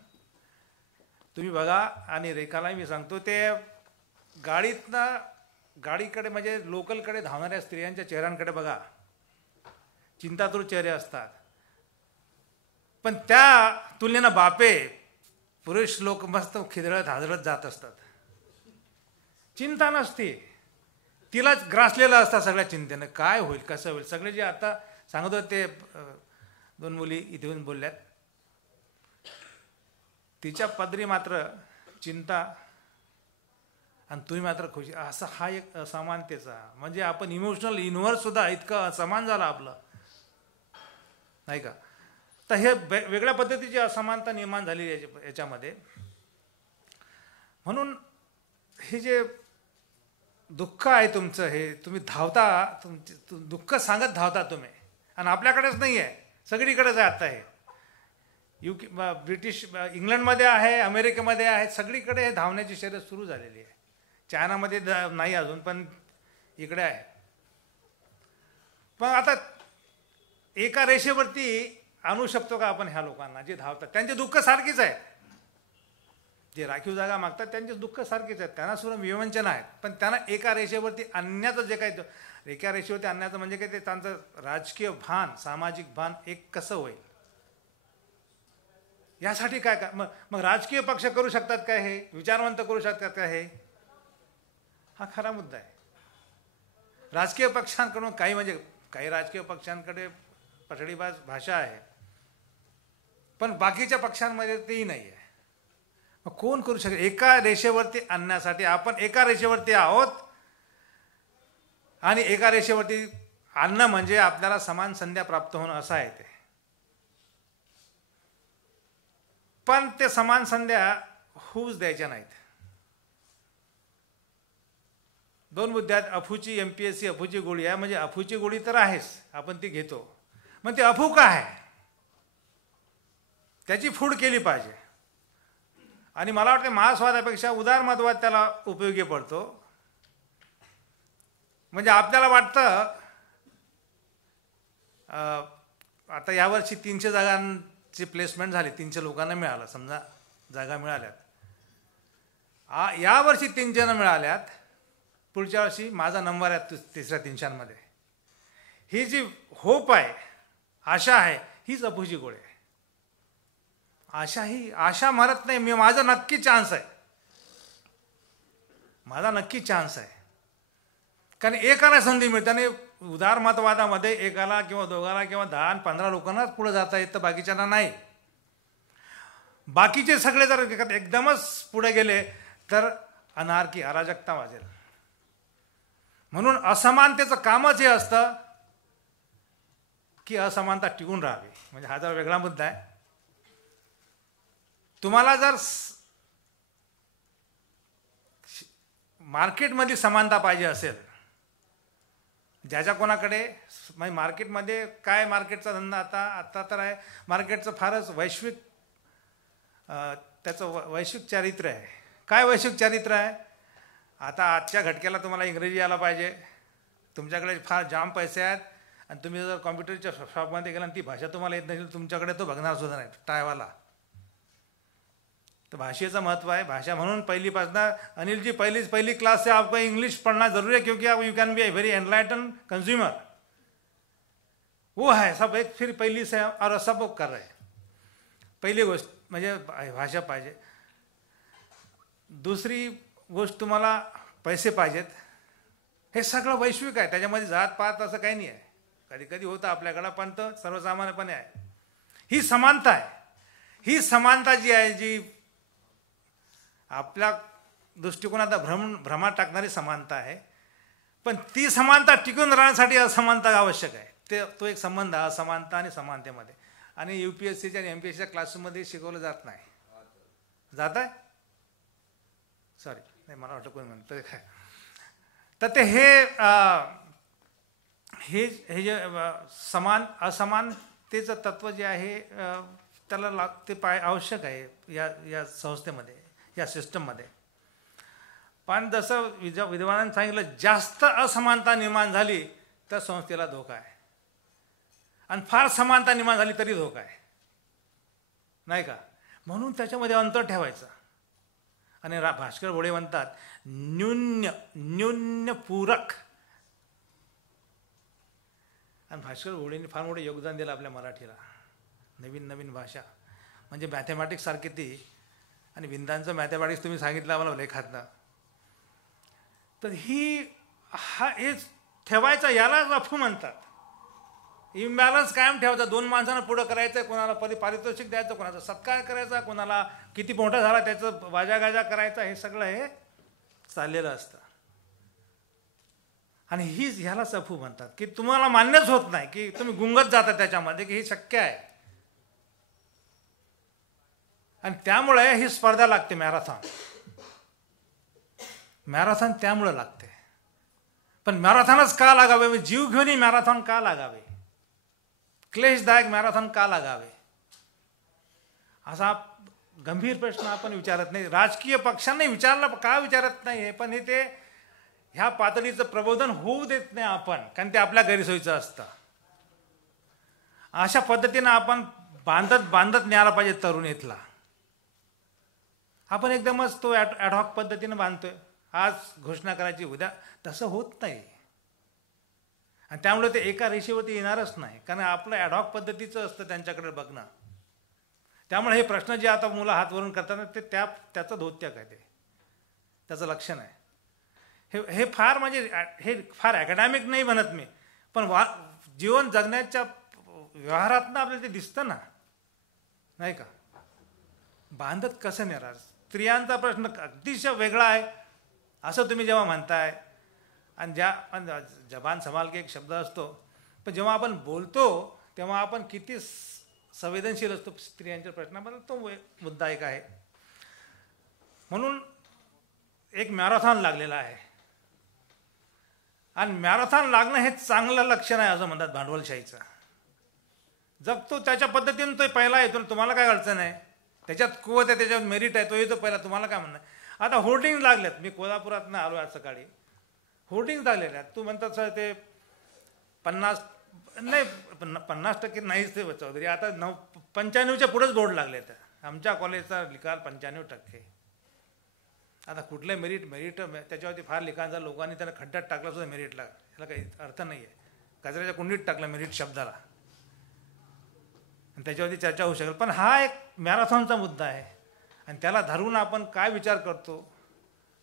तुम्ही बघा, आणि रेखालाही मी सांगतो, ते गाडीकडे म्हणजे लोकलकडे धावणाऱ्या स्त्रियांच्या चेहऱ्यांकडे बघा, चिंतातुर चेहरे असतात. पण त्या तुलनेनं बापे, पुरुष लोक मस्त खिदळत हादळत जात असतात. चिंता नसते, तिलाच ग्रासलेलं असतात सगळ्या चिंतेनं, काय होईल, कसं होईल. सगळे जे आता सांगत होते, 2 मुली इथे येऊन बोलल्यात, तिच्या पदरी मात्र चिंता आणि तुम्ही मात्र खुशी. असा हा एक असमानतेचा, म्हणजे आपण इमोशनल युनिव्हर्स सुद्धा इतकं असमान झालं आपलं, नाही का. तर हे वेगळ्या पद्धतीची असमानता निर्माण झाली याच्यामध्ये. म्हणून हे जे दुःख आहे तुमचं, हे तुम्ही धावता, दुःख सांगत धावता तुम्ही, आणि आपल्याकडेच नाही आहे, सगळीकडेच आहे. आता हे ब्रिटिश इंग्लंडमध्ये आहे, अमेरिकेमध्ये आहे, सगळीकडे हे धावण्याची शर्यत सुरू झालेली आहे. चायनामध्ये नाही अजून, पण इकडे आहे. पण आता एका रेषेवरती आणू शकतो का आपण ह्या लोकांना जे धावतात. त्यांचे दुःख सारखीच आहे, जे राखीव जागा मागतात त्यांचे दुःख सारखेच आहेत, त्यांना सुद्धा विवंचन आहेत. पण त्यांना एका रेषेवरती आणण्याचं जे काही, एका रेषेवरती आणण्याचं म्हणजे काय, ते त्यांचं राजकीय भान, सामाजिक भान एक कसं होईल. यासाठी काय काय मग राजकीय पक्ष करू शकतात काय, हे विचारवंत करू शकतात काय, हे हा खरा मुद्दा आहे. राजकीय पक्षांकडून काही राजकीय पक्षांकडे पठडीबाज भाषा आहे, पण बाकीच्या पक्षांमध्ये तेही नाही आहे. मग कोण करू शकेल एका रेषेवरती आणण्यासाठी? आपण एका रेषेवरती आहोत, आणि एका रेषेवरती आणणं म्हणजे आपल्याला समान संध्या प्राप्त होणं असं आहे ते. पण ते समान संध्या होऊच द्यायच्या नाहीत. दोन मुद्दे आहेत. अफूची MPSC अफूची गोळी आहे, म्हणजे अफूची गोळी तर आहेच, आपण ती घेतो, मग ते अफू का आहे त्याची फूड केली पाहिजे. आणि मला वाटतं महास्वादापेक्षा उदारमतवाद त्याला उपयोगी पडतो. म्हणजे आपल्याला वाटतं आता यावर्षी 300 जागांची प्लेसमेंट झाली, 300 लोकांना मिळालं, समजा जागा मिळाल्यात. यावर्षी 300 मिळाल्यात, पुढच्या वर्षी माझा नंबर आहे तिसऱ्या 300मध्ये. ही जी होप आहे, आशा आहे, हीच अफूची गोळी आहे. आशा मरत नाही. माझा नक्की चान्स आहे, माझा नक्की चान्स आहे. कारण एकाला संधी मिळते, आणि उदारमतवादामध्ये एकाला किंवा दोघाला किंवा 10-15 लोकांनाच पुढे जाता येतं, बाकीच्यांना नाही. बाकीचे सगळे जर एकदमच पुढे गेले तर अनार्की, अराजकता वाजेल. म्हणून असमानतेचं कामच हे असतं की असमानता टिकून राहावी. म्हणजे हा जर वेगळा मुद्दा आहे. तुम्हाला जर मार्केटमध्ये समानता पाहिजे असेल, ज्याच्या कोणाकडे म्हणजे मार्केटमध्ये काय, मार्केटचा धंदा आता तर आहे, मार्केटचं फारच वैश्विक, त्याचं वैश्विक चारित्र्य आहे. काय वैश्विक चारित्र्य आहे? आता आजच्या घटकेला तुम्हाला इंग्रजी आला पाहिजे, तुमच्याकडे फार जाम पैसे आहेत, आणि तुम्ही जर कॉम्प्युटरच्या शॉपमध्ये गेला आणि ती भाषा तुम्हाला येत नसेल, तुमच्याकडे तो बघणार सुद्धा नाही, टायवाला. तो भाषेचं महत्व है. भाषा म्हणून पहिलीपासून अनिल जी पहली क्लास से आपको इंग्लिश पढ़ना जरूरी है, क्योंकि आप you can be a very enlighten consumer. वो है सब एक, फिर पहली से और सब कर रहे. पहिली गोष्ट म्हणजे भाषा पाहिजे. दुसरी गोष्ट तुम्हाला पैसे पाहिजेत. हे सगळं वैश्विक आहे, त्याच्यामध्ये जात पात असं काही नाही आहे. कधी कधी होतं आपल्याकडं, पण तो सर्वसामान्यपणे आहे. ही समानता आहे. ही समानता जी आहे, जी आपल्या दृष्टिकोनात भ्रमात टाकणारी समानता आहे. पण ती समानता टिकून राहण्यासाठी असमानता आवश्यक आहे. तो एक संबंध असमानता आणि समानतेमध्ये. आणि UPSCच्या आणि MPSCच्या क्लासमध्ये शिकवलं जात नाही. जात आहे? सॉरी, नाही, मला वाटतं कोणी म्हणतं काय. तर ते हे जे असमानतेचं तत्व जे आहे, त्याला ते आवश्यक आहे या संस्थेमध्ये, या सिस्टममध्ये. पण जसं विद्वानांनी सांगितलं, जास्त असमानता निर्माण झाली तर संस्थेला धोका आहे, आणि फार समानता निर्माण झाली तरी धोका आहे, नाही का? म्हणून त्याच्यामध्ये अंतर ठेवायचं. आणि भास्कर घोडे म्हणतात न्यून्य पूरक. आणि भास्कर घोडेंनी फार मोठे योगदान दिलं आपल्या मराठीला. नवीन भाषा म्हणजे मॅथमॅटिक्स सारखी ती. आणि विंदांचं मॅथमॅटिक्स तुम्ही सांगितलं आम्हाला लेखातनं. तर हे ठेवायचा, यालाच अफू म्हणतात. इम्बॅलन्स कायम ठेवायचा. दोन माणसांना पुढं करायचं, कोणाला पारितोषिक द्यायचं, कोणाचा सत्कार करायचा, कोणाला किती मोठा झाला त्याचं वाजागाजा करायचा, हे सगळं हे चाललेलं असतं. आणि ह्यालाच अफू म्हणतात की तुम्हाला मान्यच होत नाही, की तुम्ही गुंगत जाता त्याच्यामध्ये, की हे शक्य आहे. आणि त्यामुळे ही स्पर्धा लागते, मॅरेथॉन त्यामुळे लागते. पण मॅरेथॉनच का लागावे? जीव घेऊन मॅरेथॉन का लागावे? क्लेशदायक मॅरेथॉन का लागावे? असा गंभीर प्रश्न आपण विचारत नाही. राजकीय पक्षांनी विचारला का विचारत नाही हे, पण ते ह्या पातळीचं प्रबोधन होऊ देत नाही आपण, कारण ते आपल्या गैरसोयीचं असतं. अशा पद्धतीनं आपण बांधत न्यायला पाहिजे तरुणीतला. आपण एकदमच तो ॲडहॉक पद्धतीनं बांधतोय, आज घोषणा करायची, उद्या. तसं होत नाही. आणि त्यामुळे ते एका रेषेवरती येणारच नाही, कारण आपलं ॲडहॉक पद्धतीचं असतं त्यांच्याकडे बघणं. त्यामुळे हे प्रश्न जे आता मुलं हात वरून करतात ते त्याचं धोत्य काय ते त्याचं लक्षण आहे. हे फार म्हणजे हे फार अकॅडॅमिक नाही म्हणत मी, पण जीवन जगण्याच्या व्यवहारातनं आपल्याला ते दिसतं ना, नाही का. बांधत कसं नेणार, स्त्रियांचा प्रश्न अतिशय वेगळा आहे असं तुम्ही जेव्हा म्हणताय. आणि जबान संभाल के एक शब्द असतो, पण जेव्हा आपण बोलतो तेव्हा आपण किती संवेदनशील असतो स्त्रियांच्या प्रश्नाबद्दल, तो मुद्दा एक आहे. म्हणून एक मॅरेथॉन लागलेला आहे, आणि मॅरेथॉन लागणं हे चांगलं लक्षण आहे असं म्हणतात भांडवलशाहीचं. जग तो त्याच्या पद्धतीने तो पहिला येतो, तुम्हाला काय अडचण आहे, त्याच्यात कुवत आहे, त्याच्यात मेरिट आहे, तो येतो पहिला, तुम्हाला काय म्हणणं. आता होर्डिंग लागलेत, मी कोल्हापुरातनं आलो आज सकाळी, होर्डिंग लागलेले आहेत. तू म्हणतात सर ते 50% नाहीच ते चौधरी, आता 95च्या पुढेच बोर्ड लागले. तर आमच्या कॉलेजचा निकाल 95%. आता कुठलं मेरिट त्याच्यावरती फार लिखाण झालं, लोकांनी त्याला खड्ड्यात टाकला सुद्धा मेरिटला, याला काही अर्थ नाही आहे. कचऱ्याच्या कुंडीत टाकलं मेरिट शब्दाला, आणि त्याच्यावरती चर्चा होऊ शकेल. पण हा एक मॅरेथॉनचा मुद्दा आहे, आणि त्याला धरून आपण काय विचार करतो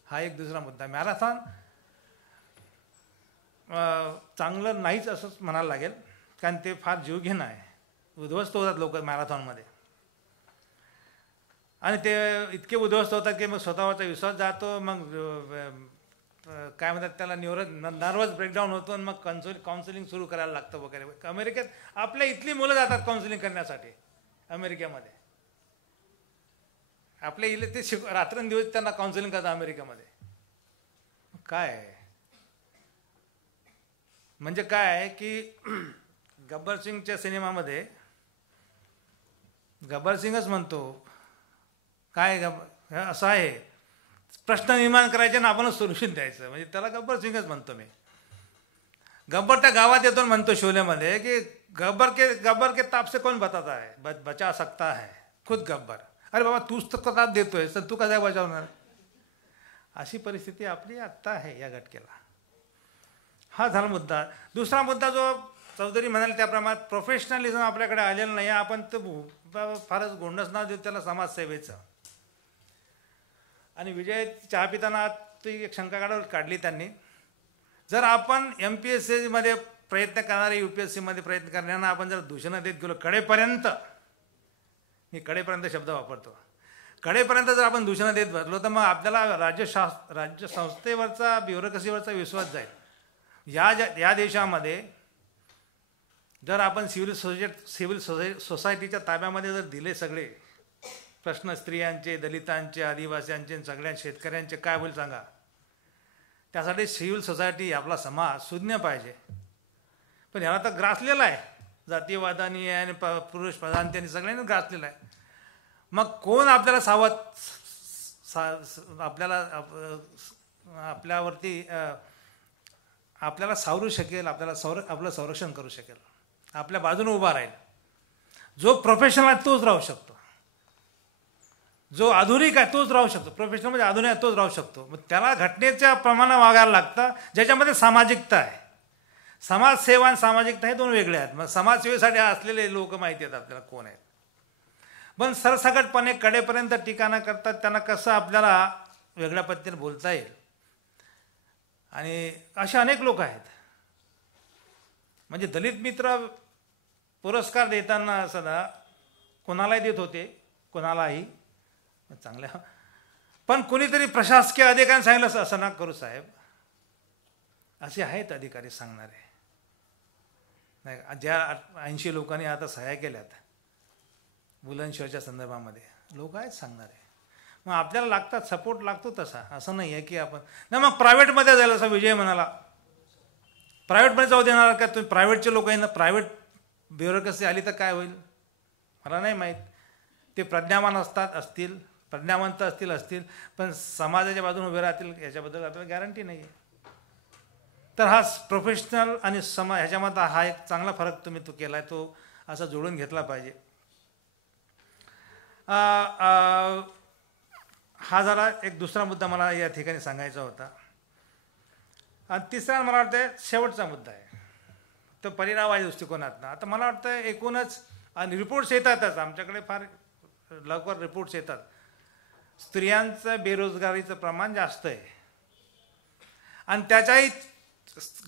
हा एक दुसरा मुद्दा. मॅरेथॉन चांगलं नाहीच असंच म्हणायला लागेल, कारण ते फार जीवघेणं आहे. उद्ध्वस्त होतात लोक मॅरेथॉनमध्ये, आणि ते इतके उद्ध्वस्त होतात की मग स्वतःवरचा विश्वास जातो, मग काय म्हणतात त्याला नर्वस ब्रेकडाऊन होतो, आणि मग काउन्सिलिंग सुरू करायला लागतं वगैरे. अमेरिकेत आपल्या इथली मुलं जातात काउन्सिलिंग करण्यासाठी अमेरिकेमध्ये, आपल्या इथले ते रात्रंदिवस त्यांना काउन्सिलिंग करतात अमेरिकेमध्ये. काय म्हणजे काय आहे की गब्बर सिंगच्या सिनेमामध्ये गब्बर सिंगच म्हणतो काय असं आहे, प्रश्न निर्माण करायचे ना आपणच सोल्युशन द्यायचं, म्हणजे त्याला गब्बर सिंगच म्हणतो मी. गब्बर त्या गावात येतो म्हणतो शोलेमध्ये की गब्बर के ताप से कौन बताता है, बचा सकता है खुद गब्बर. अरे बाबा तूच तर ताप देतोय, तर तू कसा बचावणार. अशी परिस्थिती आपली आत्ता आहे या घटकेला. हा झाला मुद्दा. दुसरा मुद्दा जो चौधरी म्हणाले त्याप्रमाणे प्रोफेशनलिझम आपल्याकडे आलेलं नाही. आपण तर फारच गोंडस नाव देऊ त्याला समाजसेवेचं. आणि विजय चहा पिताना ती एक शंका काढली त्यांनी, जर आपण MPSCमध्ये प्रयत्न करणारे UPSCमध्ये प्रयत्न करण्याना आपण जर दूषणं देत गेलो कडेपर्यंत, मी कडेपर्यंत शब्द वापरतो, कडेपर्यंत जर आपण दूषणं देत बसलो तर मग आपल्याला राज्य संस्थेवरचा ब्युरोक्रसीवरचा विश्वास जाईल. या देशामध्ये जर आपण सिव्हिल सोसायटीच्या ताब्यामध्ये जर दिले सगळे प्रश्न, स्त्रियांचे, दलितांचे, आदिवासींचे, सगळ्या शेतकऱ्यांचे, काय होईल सांगा. त्यासाठी सिव्हिल सोसायटी आपला समाज सुज्ञ पाहिजे. पण याला तर ग्रासलेला आहे, जातीयवादानी आणि पुरुष प्रधानतेने सगळ्यांनी ग्रासलेला आहे. मग कोण आपल्याला आपल्याला सावरू शकेल, आपलं संरक्षण करू शकेल, आपल्या बाजूने उभा राहील. जो प्रोफेशनल आहे तोच राहू शकतो, जो आधुनिक आहे तोच राहू शकतो, प्रोफेशनल म्हणजे आधुनिक आहे तोच राहू शकतो. मग त्याला घटनेच्या प्रमाणात वागायला लागतं, ज्याच्यामध्ये सामाजिकता आहे. समाजसेवा आणि सामाजिकता हे दोन वेगळे आहेत. मग समाजसेवेसाठी असलेले लोक माहिती आहेत आपल्याला कोण आहेत, पण सरसकटपणे कडेपर्यंत टीका न करतात त्यांना कसं आपल्याला वेगळ्या पद्धतीने बोलता येईल. आणि असे अनेक लोक आहेत. म्हणजे दलित मित्र पुरस्कार देताना सदा कोणालाही देत होते, कोणालाही चांगल्या, पण कोणीतरी प्रशासकीय अधिकाऱ्यांनी सांगितलं असं ना करू साहेब. असे आहेत अधिकारी सांगणारे, नाही ज्या 80 लोकांनी आता सह्या केल्यात बुलंदशहरच्या संदर्भामध्ये, लोक आहेत सांगणारे. मग आपल्याला लागतात, सपोर्ट लागतो तसा. असं नाही आहे की आपण नाही मग प्रायव्हेटमध्ये जायला, असं विजय म्हणाला प्रायव्हेटमध्ये जाऊ देणार का तुम्ही. प्रायव्हेटचे लोक आहे ना, प्रायव्हेट ब्युरोक्रसी आली तर काय होईल मला नाही माहीत. ते असतील प्रज्ञावंत असतील, पण समाजाच्या बाजूने उभे राहतील याच्याबद्दल आपल्याला गॅरंटी नाही आहे. तर हा प्रोफेशनल आणि ह्याच्यामध्ये हा एक चांगला फरक तुम्ही केला आहे, तो असा जोडून घेतला पाहिजे. हा झाला एक दुसरा मुद्दा मला या ठिकाणी सांगायचा होता. आणि तिसरा मला वाटतं शेवटचा मुद्दा आहे तो परिणामवादी दृष्टिकोनातनं. आता मला वाटतं एकूणच आणि रिपोर्ट्स येतातच आमच्याकडे, फार लवकर रिपोर्ट्स येतात, स्त्रियांचं बेरोजगारीचं प्रमाण जास्त आहे आणि त्याच्याही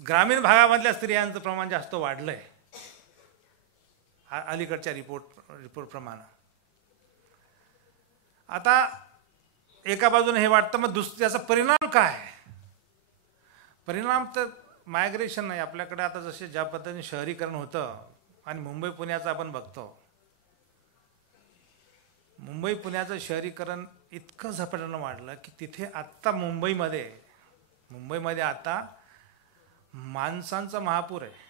ग्रामीण भागामधल्या स्त्रियांचं प्रमाण जास्त वाढलं आहे अलीकडच्या रिपोर्ट प्रमाणे. आता एका बाजूने हे वाटतं, मग त्याचा परिणाम काय? परिणाम तर मायग्रेशन नाही. आपल्याकडे आता जसे ज्या पद्धतीने शहरीकरण होतं आणि मुंबई पुण्याचं आपण बघतो, मुंबई पुण्याचं शहरीकरण इतकं झपाट्यानं वाढलं की तिथे आत्ता मुंबईमध्ये आता माणसांचा महापूर आहे.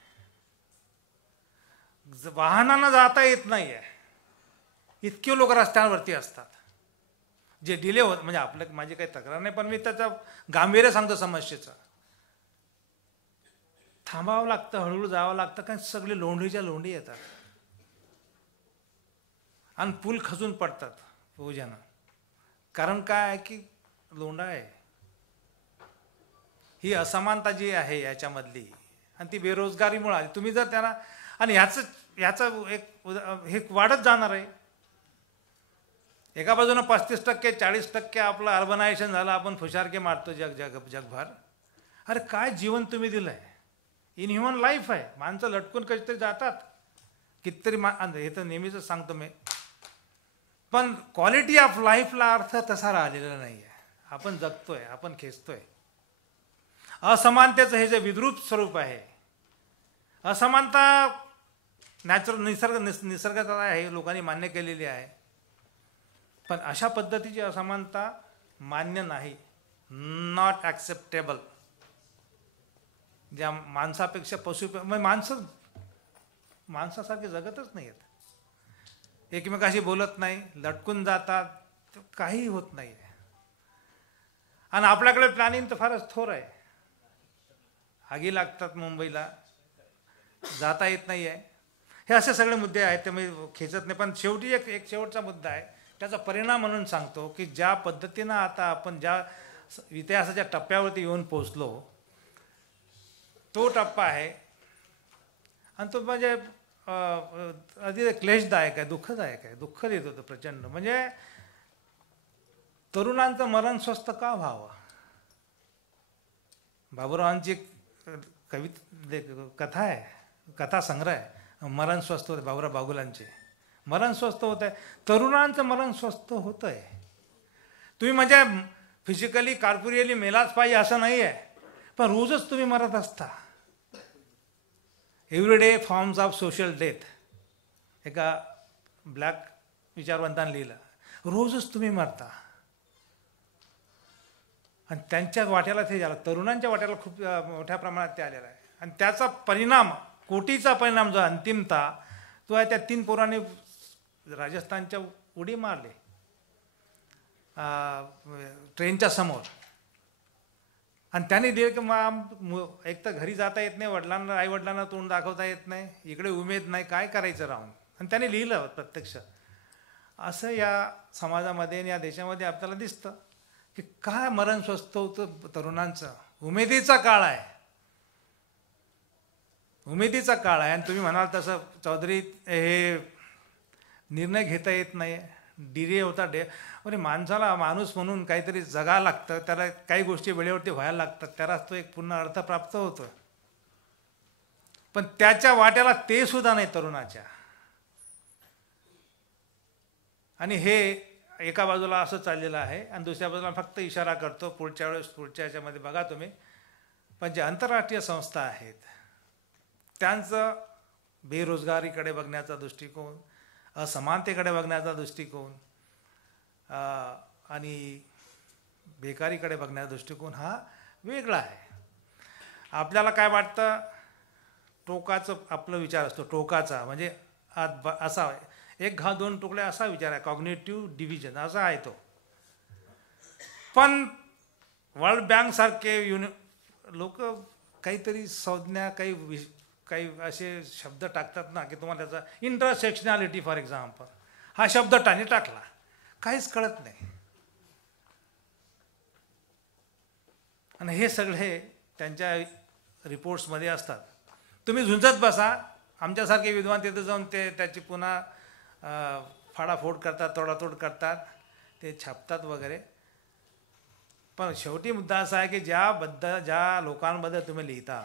वाहनांना जाता येत नाही आहे, इतके लोक रस्त्यांवरती असतात. जे डिले होत, म्हणजे माझी काही तक्रार नाही, पण मी त्याचा गांभीर्य सांगतो समस्येचं. थांबावं लागतं, हळूहळू जावं लागतं, कारण सगळे लोंढीच्या लोंढी येतात आणि पूल खचून पडतात ओझ्यानं. कारण काय आहे की लोंढा आहे. ही असमानता जी आहे याच्यामधली, आणि ती बेरोजगारीमुळे आली. तुम्ही जर त्यांना, आणि ह्याचं हे वाढत जाणार आहे. एका बाजूनं 35% 40% आपलं अर्बनायझेशन झालं, आपण फुशारके मारतो जगभर. अरे काय जीवन तुम्ही दिलं आहे, इनह्युमन लाईफ आहे. माणसं लटकून कधीतरी जातात, कितीतरी हे तर नेहमीच सांगतो मी, पण क्वालिटी ऑफ लाईफला अर्थ तसा राहिलेला नाही आहे. आपण जगतोय, आपण खेचतोय. असमानतेचं हे जे विद्रूप स्वरूप आहे, असमानता निसर्गात आहे, लोकांनी मान्य केलेली आहे, पण अशा पद्धतीची असमानता मान्य नाही, नॉट ॲक्सेप्टेबल. ज्या माणसापेक्षा माणसासारखे जगतच नाही आहेत, एकमेकाशी बोलत नाही, लटकून जातात, काही होत नाही. आणि आपल्याकडे प्लॅनिंग तर फारच थोर आहे. आगी लागतात, मुंबईला जाता येत नाही आहे. हे असे सगळे मुद्दे आहेत, ते मी खेचत नाही. पण शेवटी एक शेवटचा मुद्दा आहे, त्याचा परिणाम म्हणून सांगतो की ज्या पद्धतीनं आता आपण ज्या इतिहासाच्या टप्प्यावरती येऊन पोचलो, तो टप्पा आहे आणि तो म्हणजे अति क्लेशदायक आहे, दुःखदायक आहे. दुःख देत होतं प्रचंड. म्हणजे तरुणांचं मरण स्वस्त का व्हावं? बाबूरावांची कथा आहे, कथा संग्रह आहे, मरण स्वस्त होते. बाबूराव बागुलांचे मरण स्वस्त होत आहे, तरुणांचं मरण स्वस्त होत आहे. तुम्ही म्हणजे फिजिकली कॉर्पोरियली मेलाच पाहिजे असं नाही आहे, पण रोजच तुम्ही मरत असता. Everyday forms of social death, एका ब्लॅक विचारवंतांनी लिहिलं. रोजच तुम्ही मरता आणि त्यांच्या वाट्याला ते झालं, तरुणांच्या वाट्याला खूप मोठ्या प्रमाणात ते आलेलं आहे. आणि त्याचा परिणाम, कोटीचा परिणाम जो अंतिमता, तो आहे त्या 3 पोरांनी राजस्थानच्या उडी मारली ट्रेनच्या समोर. आणि त्यांनी दिलं की एक तर घरी जाता येत नाही, आईवडिलांना तोंड दाखवता येत नाही, इकडे उमेद नाही, काय करायचं राहून. आणि त्यांनी लिहिलं प्रत्यक्ष. असं या समाजामध्ये आणि या देशामध्ये आपल्याला दिसतं की काय मरण स्वस्त होतं तरुणांचं. उमेदीचा काळ आहे, उमेदीचा काळ आहे. आणि तुम्ही म्हणाल तसं चौधरी, हे निर्णय घेता येत नाही, डिले होता. अरे माणसाला माणूस म्हणून काहीतरी जगावं लागतं, त्याला काही गोष्टी वेळेवरती व्हायला लागतात, त्यालाच तो एक पूर्ण अर्थ प्राप्त होतो. पण त्याच्या वाट्याला ते सुद्धा नाही तरुणाच्या. आणि हे एका बाजूला असं चाललेलं आहे आणि दुसऱ्या बाजूला फक्त इशारा करतो पुढच्या वेळेस, पुढच्या याच्यामध्ये बघा तुम्ही. पण जे आंतरराष्ट्रीय संस्था आहेत त्यांचं बेरोजगारीकडे बघण्याचा दृष्टिकोन, असमानतेकडे बघण्याचा दृष्टिकोन आणि बेकारीकडे बघण्याचा दृष्टिकोन हा वेगळा आहे. आपल्याला काय वाटतं, टोकाचं आपला विचार असतो, टोकाचा म्हणजे असा एक घाव दोन तुकडे असा विचार आहे, कॉग्निटिव्ह डिव्हिजन असा आहे तो. पण वर्ल्ड बँक सारखे लोक काहीतरी संज्ञा, काही असे शब्द टाकतात ना की तुम्हाला त्याचा इंटरसेक्शनॅलिटी फॉर एक्झाम्पल, हा शब्द टाकला, काहीच कळत नाही. आणि हे सगळे त्यांच्या रिपोर्ट्समध्ये असतात. तुम्ही झुंजत बसा, आमच्यासारखे विद्वान तिथे जाऊन त्याची पुन्हा फाडाफोड करतात, तोडातोड करतात, ते छापतात वगैरे. पण शेवटी मुद्दा असा आहे की ज्या लोकांबद्दल तुम्ही लिहिता,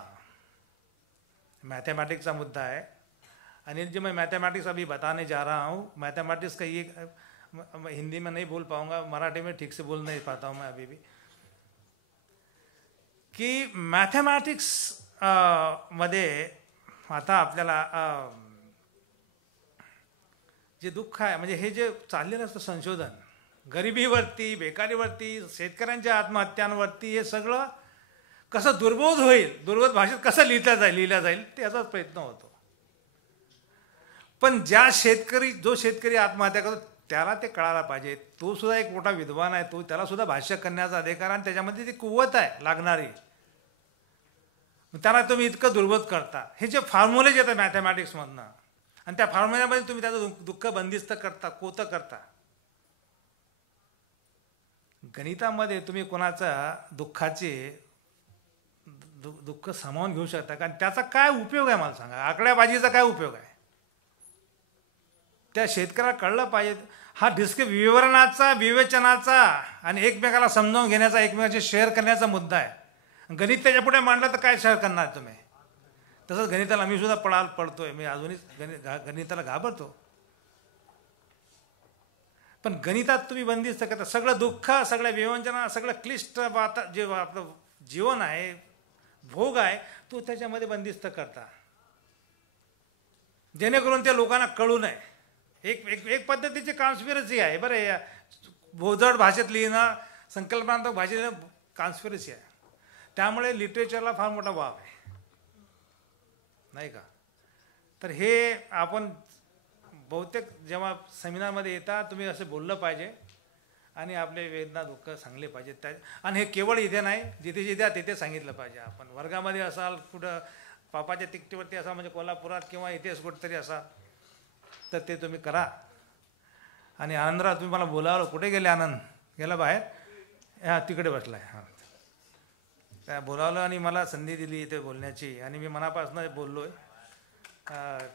मैथमेटिक्स का मुद्दा है. अनिल जी, मैं मैथमेटिक्स अभी बताने जा रहा हूँ. मैथमेटिक्स का ये हिंदी में नहीं बोल पाऊँगा, मराठी में ठीक से बोल नहीं पाता हूँ मैं अभी भी. की मॅथमॅटिक्स मध्ये आता आपल्याला जे दुःख आहे, म्हणजे हे जे चाललेलं असतं संशोधन, गरिबीवरती, बेकारीवरती, शेतकऱ्यांच्या आत्महत्यांवरती, हे सगळं कसं दुर्बोध होईल, दुर्बोध भाषेत कसं लिहिला जाईल त्याचाच प्रयत्न होतो. पण जो शेतकरी आत्महत्या करतो त्याला ते कळायला पाहिजे. तो सुद्धा एक मोठा विद्वान आहे, त्याला सुद्धा भाष्य करण्याचा अधिकार, आणि त्याच्यामध्ये ती कुवत आहे लागणारी. त्याला तुम्ही इतकं दुर्बोध करता. हे जे फॉर्म्युलेज येतात मॅथमॅटिक्समधनं, आणि त्या फॉर्म्युल्यामध्ये तुम्ही त्याचं दुःख बंदिस्त करता, कोतं करता. गणितामध्ये तुम्ही कोणाचा दुःख सामावून घेऊ शकता का? त्याचा काय उपयोग आहे मला सांगा. आकड्याबाजीचा काय उपयोग आहे? त्या शेतकऱ्याला कळलं पाहिजे. हा विवरणाचा, विवेचनाचा आणि एकमेकाला समजावून घेण्याचा, एकमेकांशी शेअर करण्याचा मुद्दा आहे. गणित त्याच्या पुढे मांडलं तर काय शेअर करणार तुम्ही? तसंच गणिताला मी सुद्धा पडतोय, मी अजूनही गणिताला घाबरतो. पण गणितात तुम्ही बंदिस्त करता. सगळं दुःख, सगळ्या विवंचना, सगळं क्लिष्ट जे आपलं जीवन आहे, भोग आहे, तो त्याच्यामध्ये बंदिस्त करता, जेणेकरून त्या लोकांना कळू नये. एक पद्धतीची कॉन्स्पिरसी आहे बरं. भोजड भाषेत लिहिणं, संकल्पनात्मक भाषेत लिहिणं कॉन्स्पिरसी आहे. त्यामुळे लिटरेचरला फार मोठा वाव आहे, नाही का? तर हे आपण बहुतेक जेव्हा सेमिनारमध्ये येता, तुम्ही असं बोललं पाहिजे आणि आपले वेदना, दुःख सांगले पाहिजेत. आणि हे केवळ इथे नाही, जिथे जिथे तिथे सांगितलं पाहिजे. आपण वर्गामध्ये असाल, कुठं पापाच्या तिकटीवरती असाल, म्हणजे कोल्हापुरात किंवा इथेच कुठेतरी असाल, तर ते तुम्ही करा. आणि आनंदराव, तुम्ही मला बोलावलं, कुठे गेले? आनंद गेला बाहेर, हा तिकडे बसलाय. हां, त्या बोलावलं आणि मला संधी दिली इथे बोलण्याची, आणि मी मनापासून बोललोय.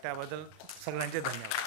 त्याबद्दल सगळ्यांचे धन्यवाद.